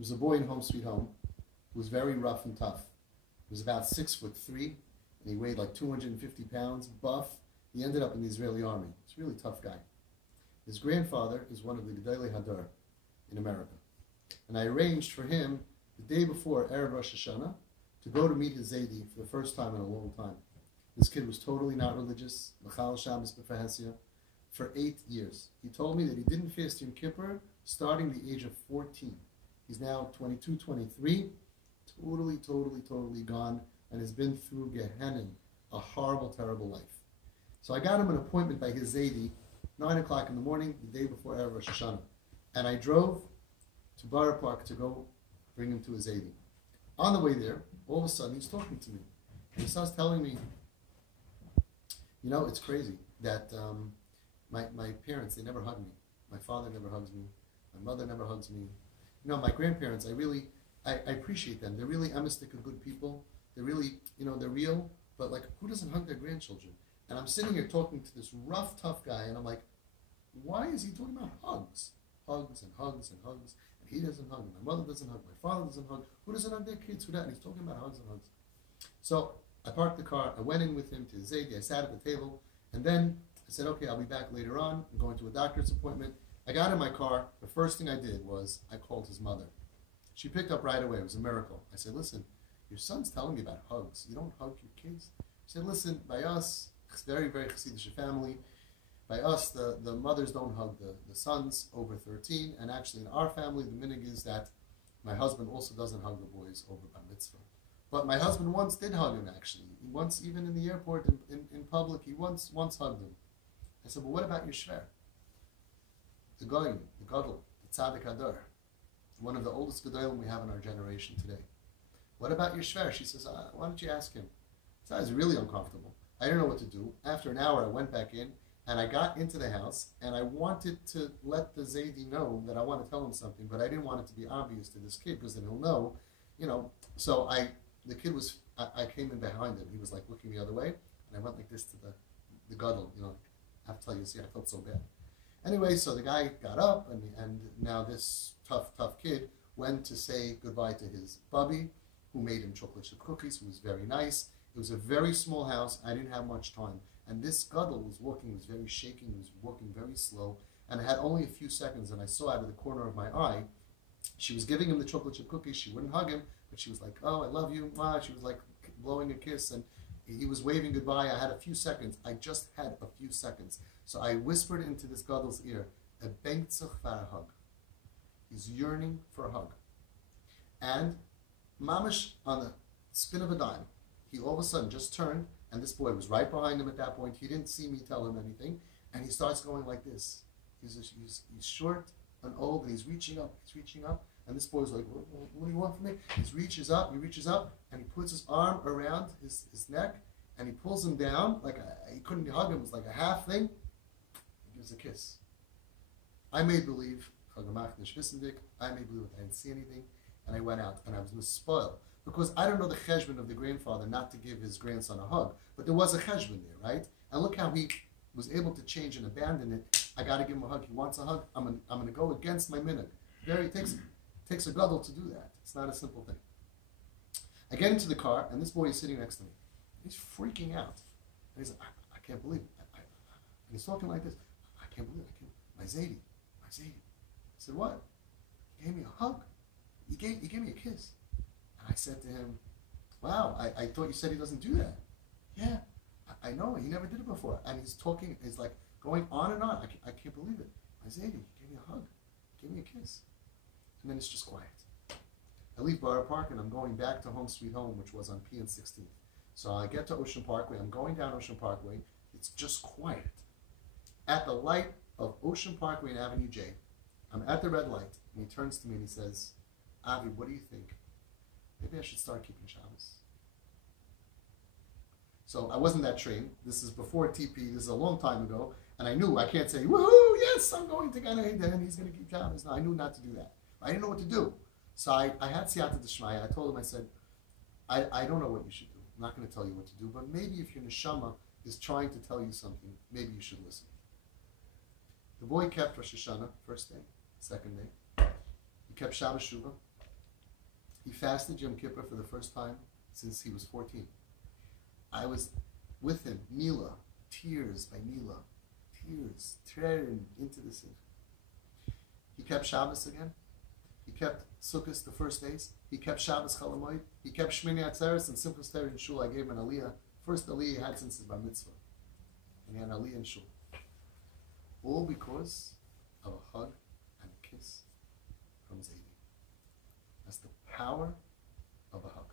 was a boy in Home Sweet Home who was very rough and tough. He was about 6'3", and he weighed like 250 pounds, buff. He ended up in the Israeli army. He's a really tough guy. His grandfather is one of the Gedolei Hadar in America. And I arranged for him the day before Erev Rosh Hashanah to go to meet his Zaidi for the first time in a long time. This kid was totally not religious, Machal Shabbos B'Fahasia, for 8 years. He told me that he didn't fast Yom Kippur starting the age of 14. He's now 22, 23, totally gone, and has been through Gehenna, a horrible, terrible life. So I got him an appointment by his Zaidi, 9 o'clock in the morning, the day before Erev Rosh Hashanah. And I drove to Borough Park to go bring him to his Zaidi. On the way there, all of a sudden, he's talking to me. And he starts telling me, you know, it's crazy that my parents, they never hug me. My father never hugs me. My mother never hugs me. You know, my grandparents, I appreciate them. They're really emistic and good people. They're really, you know, they're real. But like, who doesn't hug their grandchildren? And I'm sitting here talking to this rough, tough guy, and I'm like, why is he talking about hugs? Hugs and hugs and hugs. And he doesn't hug. My mother doesn't hug. My father doesn't hug. Who doesn't hug their kids? Who that? And he's talking about hugs and hugs. So I parked the car. I went in with him to the Zaidi. I sat at the table. And then I said, okay, I'll be back later on. I'm going to a doctor's appointment. I got in my car. The first thing I did was I called his mother. She picked up right away. It was a miracle. I said, listen, your son's telling me about hugs. You don't hug your kids? She said, listen, by us, it's very Chassidish family. By us, the mothers don't hug the sons over 13. And actually in our family, the minhag is that my husband also doesn't hug the boys over bar mitzvah. But my husband once did hug him, actually. He once, even in the airport, in public, he once hugged him. I said, well, what about your shver? The Goyim, the Gadol, the Tzaddik Hadar, one of the oldest Gedolim we have in our generation today. What about your shver? She says, why don't you ask him? So I was really uncomfortable. I didn't know what to do. After an hour, I went back in, and I got into the house, and I wanted to let the Zaidi know that I want to tell him something, but I didn't want it to be obvious to this kid, because then he'll know, you know. So the kid was, I came in behind him. He was like looking the other way, and I went like this to the Gadol, you know. I have to tell you, see, I felt so bad. Anyway, so the guy got up, and now this tough kid went to say goodbye to his bubby, who made him chocolate chip cookies, who was very nice. It was a very small house. I didn't have much time. And this Gadol was walking, was very shaking, was walking very slow, and I had only a few seconds, and I saw out of the corner of my eye, she was giving him the chocolate chip cookies. She wouldn't hug him, but she was like, oh, I love you. She was like blowing a kiss, and he was waving goodbye. I had a few seconds. I just had a few seconds. So I whispered into this Gadol's ear, a bengtzach for a hug. He's yearning for a hug. And mamash, on the spin of a dime, he all of a sudden just turned, and this boy was right behind him at that point. He didn't see me tell him anything, and he starts going like this. He's short and old, and he's reaching up, and this boy's like, what do you want from me? He reaches up, and he puts his arm around his neck, and he pulls him down, like he couldn't hug him, it was like a half thing. He gives a kiss. I made believe, I made believe I didn't see anything, and I went out, and I was spoiled. Because I don't know the cheshbon of the grandfather not to give his grandson a hug. But there was a cheshbon there, right? And look how he was able to change and abandon it. I got to give him a hug. He wants a hug. I'm going to go against my minhag. It takes a gadol to do that. It's not a simple thing. I get into the car, and this boy is sitting next to me. He's freaking out. And he's like, I can't believe it. And he's talking like this. I can't believe it. My Zaidi. I said, what? He gave me a hug. He gave me a kiss. And I said to him, wow, I thought you said he doesn't do that. Yeah, I know, he never did it before. And he's talking, he's like going on and on. I can't believe it. My Zaidi, he gave me a hug, gave me a kiss. And then it's just quiet. I leave Borough Park and I'm going back to Home Sweet Home, which was on P and 16th. So I get to Ocean Parkway, I'm going down Ocean Parkway, it's just quiet. At the light of Ocean Parkway and Avenue J, I'm at the red light, and he turns to me and he says, Avi, what do you think? Maybe I should start keeping Shabbos. So I wasn't that trained. This is before TP. This is a long time ago. And I knew I can't say, woohoo, yes, I'm going to Gan Eden and he's going to keep Shabbos. No, I knew not to do that. I didn't know what to do. So I had Siyata D'Shmaya. I told him, I said, I don't know what you should do. I'm not going to tell you what to do. But maybe if your neshama is trying to tell you something, maybe you should listen. The boy kept Rosh Hashanah, first day, second day. He kept Shabbos Shuvah. He fasted Yom Kippur for the first time since he was 14. I was with him, Mila, tears by Mila, tears, tearing into the sin. He kept Shabbos again. He kept Sukkot the first days. He kept Shabbos Chalamoid. He kept Shmini Atzeres and Simchas Torah in Shul. I gave him an Aliyah. First Aliyah he had since his Bar Mitzvah. And he had an Aliyah in Shul. All because of a hug and a kiss from Zaidi. That's the power of a hug.